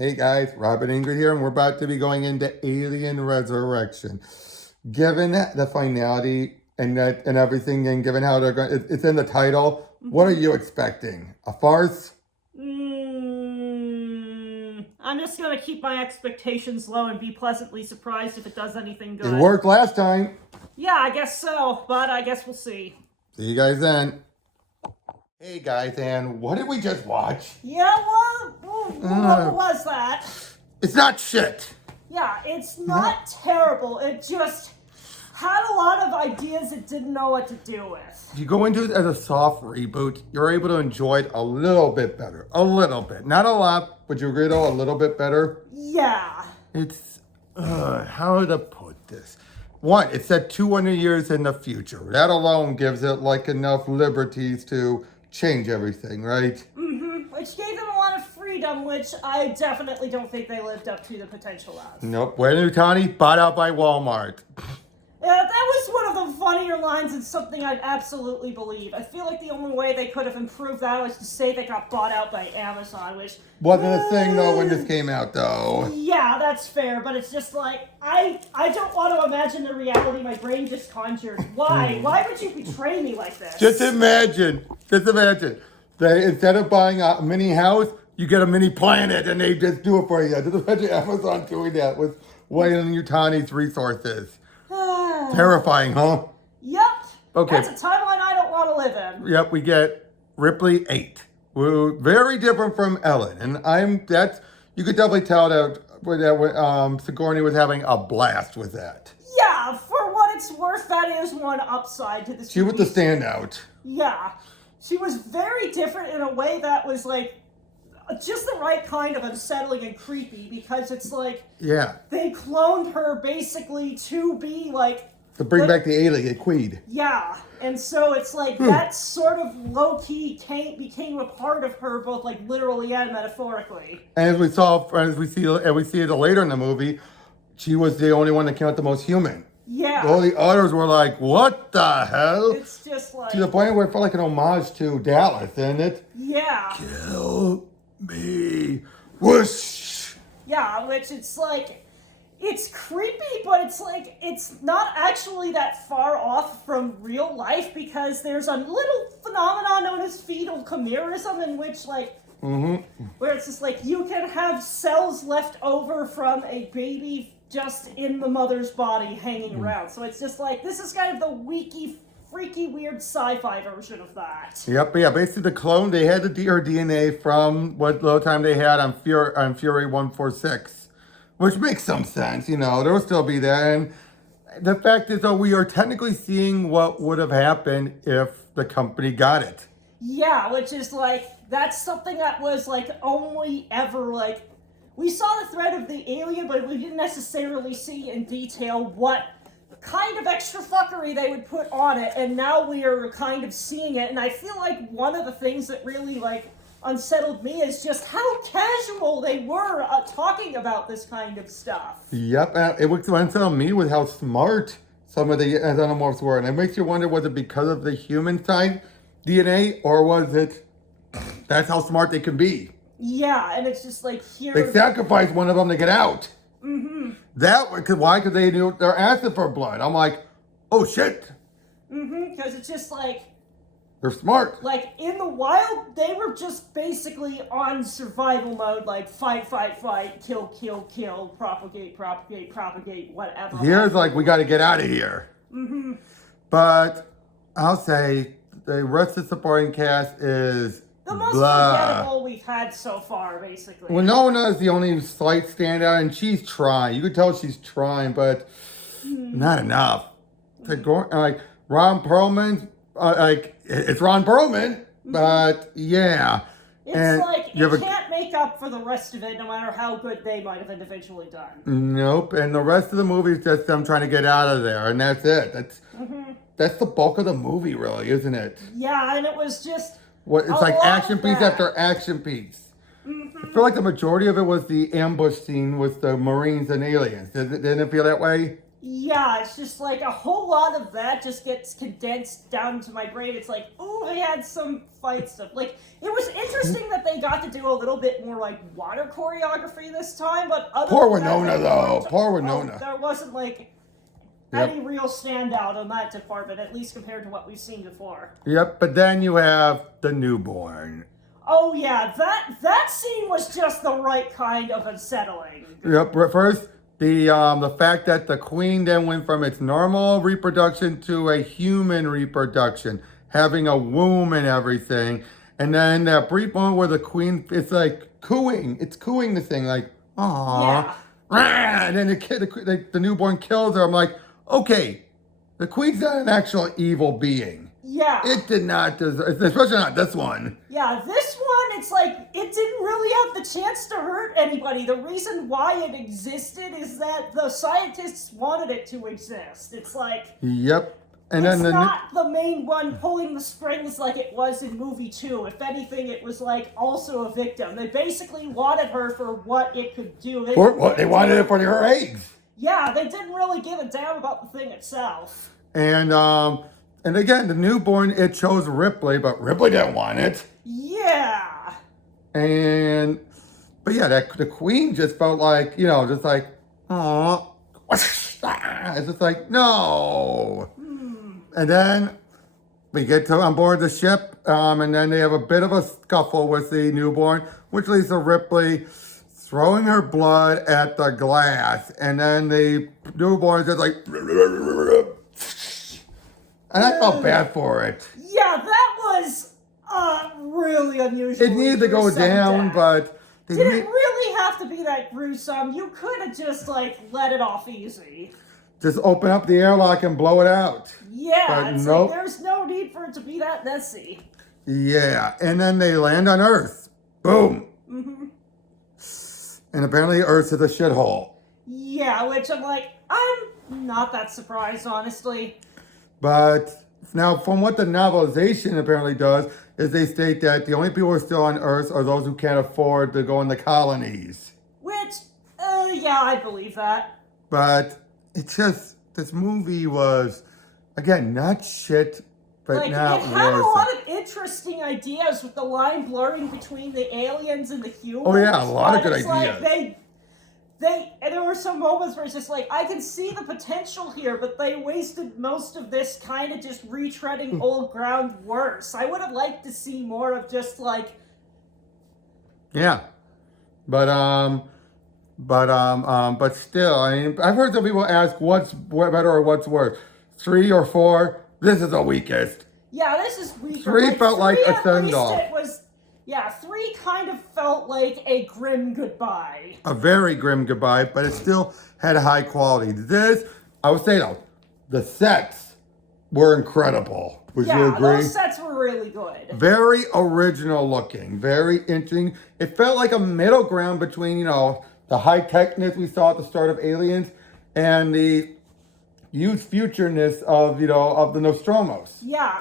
Hey guys, Rob and Ingrid here, and we're about to be going into Alien Resurrection. Given the finality and everything, and given how they're going, it's in the title. What are you expecting? A farce? I'm just gonna keep my expectations low and be pleasantly surprised if it does anything good. It worked last time. Yeah, I guess so, but I guess we'll see. See you guys then. Hey guys, and what did we just watch? Yeah, what was that? It's not shit. Yeah, it's not terrible. It just had a lot of ideas it didn't know what to do with. If you go into it as a soft reboot, you're able to enjoy it a little bit better. A little bit. Not a lot, but you agree though, a little bit better? Yeah. It's, how to put this? One, it's set 200 years in the future. That alone gives it like enough liberties to change everything, right? Which gave them a lot of freedom, which I definitely don't think they lived up to the potential of. Nope. Weyland-Yutani bought out by Walmart. Yeah, that was one of the funnier lines and something I'd absolutely believe. I feel like the only way they could have improved that was to say they got bought out by Amazon, which... Wasn't a thing though when this came out though. Yeah, that's fair, but it's just like, I don't want to imagine the reality my brain just conjured. Why? Why would you betray me like this? Just imagine. They, instead of buying a mini house, you get a mini planet and they just do it for you. Just imagine Amazon doing that with Weyland-Yutani's resources. Terrifying, huh? Yep. Okay. That's a timeline I don't want to live in. Yep, we get Ripley 8. We're very different from Ellen. And you could definitely tell that Sigourney was having a blast with that. Yeah, for what it's worth, that is one upside to this. She was the standout. Yeah. She was very different in a way that was like just the right kind of unsettling and creepy, because it's like, yeah, they cloned her basically to be like, to bring back the alien Queen. Yeah, and so it's like that sort of low-key became a part of her, both like literally and metaphorically. And as we see it later in the movie, she was the only one that came out the most human. Yeah. All the others were like, what the hell? It's just like... To the point where it felt like an homage to Dallas, didn't it? Yeah. Kill me. Whoosh. Yeah, which it's like... It's creepy, but it's like, it's not actually that far off from real life, because there's a little phenomenon known as fetal chimerism, in which like, where it's just like, you can have cells left over from a baby just in the mother's body hanging around. So it's just like, this is kind of the freaky, weird sci-fi version of that. Yep, yeah, basically the clone, they had her DNA from what little time they had on Fury 146. Which makes some sense, there will still be that. And the fact is, though, we are technically seeing what would have happened if the company got it. Yeah, which is like, that's something that was like only ever like, we saw the threat of the alien, but we didn't necessarily see in detail what kind of extra fuckery they would put on it. And now we are kind of seeing it. And I feel like one of the things that really like unsettled me is just how casual they were talking about this kind of stuff. Yep, and it was unsettled me with how smart some of the xenomorphs were. And it makes you wonder, was it because of the human side DNA, or was it that's how smart they can be? Yeah, and it's just like, here... They sacrificed one of them to get out. Why? Because they knew they're asking for blood. I'm like, oh shit. Because it's just like... They're smart. Like, in the wild, they were just basically on survival mode, like, fight, kill, propagate, whatever. Here's like, we got to get out of here. But I'll say the rest of the supporting cast is the most forgettable we've had so far, basically. Well, Nona is the only slight standout, and she's trying. You could tell she's trying, but not enough. Like, Ron Perlman, it's Ron Perlman, but yeah. It's like, you can't make up for the rest of it, no matter how good they might have individually done. Nope, and the rest of the movie is just them trying to get out of there, and that's it. That's the bulk of the movie, really, isn't it? Yeah, and it was just... It's like action piece after action piece. I feel like the majority of it was the ambush scene with the Marines and aliens. Didn't it feel that way? Yeah, it's just like a whole lot of that just gets condensed down to my brain. It's like, oh, they had some fight stuff. Like, it was interesting that they got to do a little bit more like water choreography this time, but other Poor than that, Winona, there though. weren't- Poor oh, Winona. there wasn't like Yep. any real standout on that department, at least compared to what we've seen before. Yep, but then you have the newborn. Oh yeah, that scene was just the right kind of unsettling. Yep, first, the fact that the queen then went from its normal reproduction to a human reproduction, having a womb and everything. And then that brief moment where the queen, it's like cooing. It's cooing the thing, like, aww. Yeah. And then the newborn kills her. I'm like, okay, the queen's not an actual evil being. Yeah. It did not deserve, especially not this one. Yeah, this one, it's like, it didn't really have the chance to hurt anybody. The reason why it existed is that the scientists wanted it to exist. It's like, Yep. And it's then not the main one pulling the strings like it was in movie 2. If anything, it was like also a victim. They basically wanted her for what it could do. they wanted it for her eggs. Yeah, they didn't really give a damn about the thing itself. And again, the newborn, it chose Ripley, but Ripley didn't want it. Yeah. But yeah, the queen just felt like, just like, aw. It's just like, no. And then we get on board the ship, and then they have a bit of a scuffle with the newborn, which leads to Ripley throwing her blood at the glass. And then the newborn is just like, and I felt bad for it. Yeah, that was really unusual. It needed to go down, death. but Didn't really have to be that gruesome. You could have just like let it off easy. just open up the airlock and blow it out. Yeah, But it's nope. like there's no need for it to be that messy. Yeah, and then they land on Earth. Boom. Mm-hmm. And apparently Earth's is a shithole. Yeah, which I'm like, I'm not that surprised, honestly. But now, from what the novelization apparently does, is they state that the only people who are still on Earth are those who can't afford to go in the colonies. Which, yeah, I believe that. But it's just, this movie was, again, not shit, but Like, not it had a worth lot it. of interesting ideas with the line blurring between the aliens and the humans. Oh yeah, a lot of but good it's ideas. Like and there were some moments where it's just like, I can see the potential here, but they wasted most of this kind of just retreading old ground worse. I would have liked to see more of just like... Yeah. But still, I mean, I've heard some people ask what's better or what's worse. 3 or 4? This is the weakest. Yeah, this is weaker. 3 felt like a send-off. It was... Yeah, 3 kind of felt like a grim goodbye. A very grim goodbye, but it still had high quality. This, I would say though, the sets were incredible. Would you Yeah, agree? those sets were really good. Very original looking, very interesting. It felt like a middle ground between, the high-techness we saw at the start of Aliens and the huge futureness of the Nostromos. Yeah.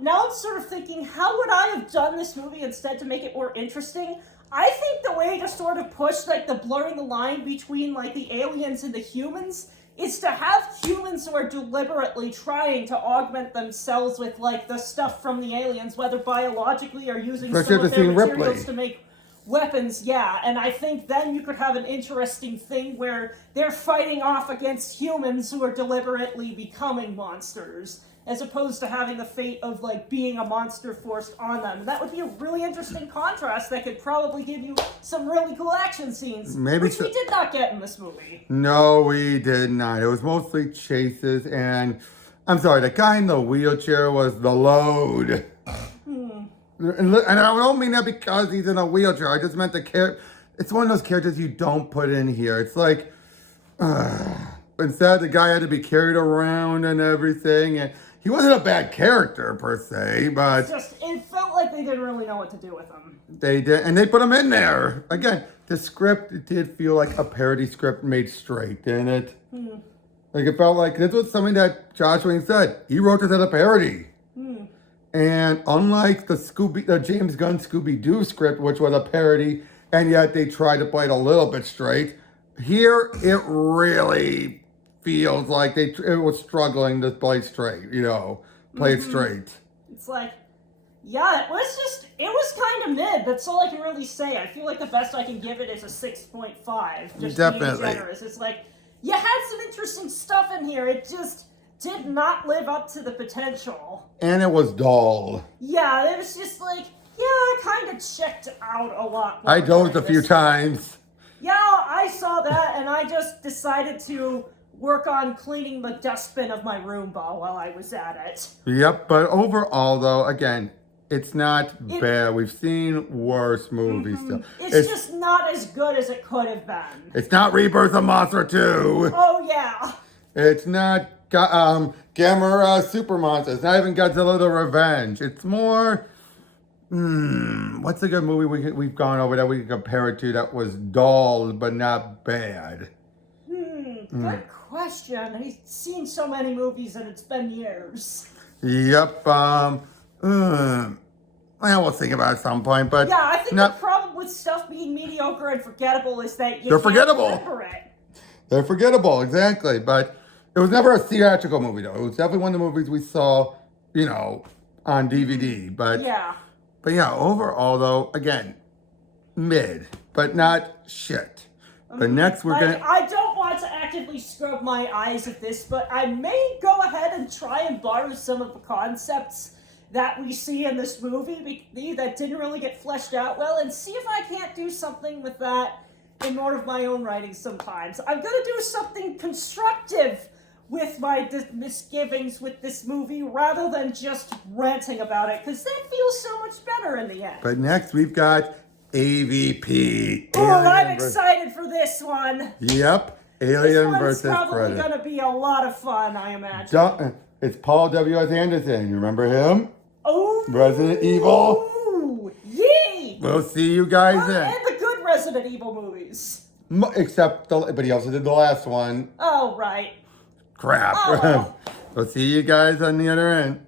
Now I'm sort of thinking, how would I have done this movie instead to make it more interesting? I think the way to sort of push, like, the blurring the line between, like, the aliens and the humans is to have humans who are deliberately trying to augment themselves with, like, the stuff from the aliens, whether biologically or using But some you have of to their see materials Ripley. to make weapons, yeah. And I think then you could have an interesting thing where they're fighting off against humans who are deliberately becoming monsters, as opposed to having the fate of, like, being a monster forced on them. And that would be a really interesting contrast that could probably give you some really cool action scenes, which we did not get in this movie. No, we did not. It was mostly chases, and I'm sorry, the guy in the wheelchair was the load. And I don't mean that because he's in a wheelchair. I just meant the character. It's one of those characters you don't put in here. It's like, instead the guy had to be carried around and everything, and he wasn't a bad character per se, but It felt like they didn't really know what to do with him. they did, and they put him in there. Again, the script, it did feel like a parody script made straight, didn't it? Like, it felt like this was something that Josh Wayne said. He wrote this as a parody. And unlike the James Gunn Scooby-Doo script, which was a parody, and yet they tried to play it a little bit straight, here it really feels like it was struggling to play straight, play it straight. It's like, yeah, it was kind of mid. That's all I can really say. I feel like the best I can give it is a 6.5. Just Definitely. being generous. It's like, you had some interesting stuff in here. It just did not live up to the potential. And it was dull. Yeah, it was just like, yeah, I kind of checked out a lot. I dozed a few times. Yeah, I saw that, and I just decided to work on cleaning the dustbin of my Roomba while I was at it. Yep, but overall, though, again, it's not bad. We've seen worse movies still. It's just not as good as it could have been. It's not Rebirth of Monster 2. Oh, yeah. It's not Gamera Super Monster. It's not even Godzilla the Revenge. It's more... what's a good movie we've gone over that we can compare it to that was dull but not bad? Good question. I've seen so many movies and it's been years. Yep. Well, we'll think about it at some point, but... Yeah, I think the problem with stuff being mediocre and forgettable is that you They're can't forgettable. remember it. They're forgettable, exactly. But it was never a theatrical movie, though. It was definitely one of the movies we saw, on DVD. But yeah, overall, though, again, mid, but not shit. But next we're going to... I don't want to actively scrub my eyes at this, but I may go ahead and try and borrow some of the concepts that we see in this movie that didn't really get fleshed out well, and see if I can't do something with that in more of my own writing sometimes. I'm going to do something constructive with my misgivings with this movie rather than just ranting about it, because that feels so much better in the end. But next we've got AVP. Oh, I'm excited for this one. Yep. Alien versus This one's probably Predator. going to be a lot of fun, I imagine. It's Paul W.S. Anderson. You remember him? Oh. Resident Evil. Ooh, yay. We'll see you guys then. And the good Resident Evil movies. But he also did the last one. Oh, right. Crap. Oh, well. We'll see you guys on the other end.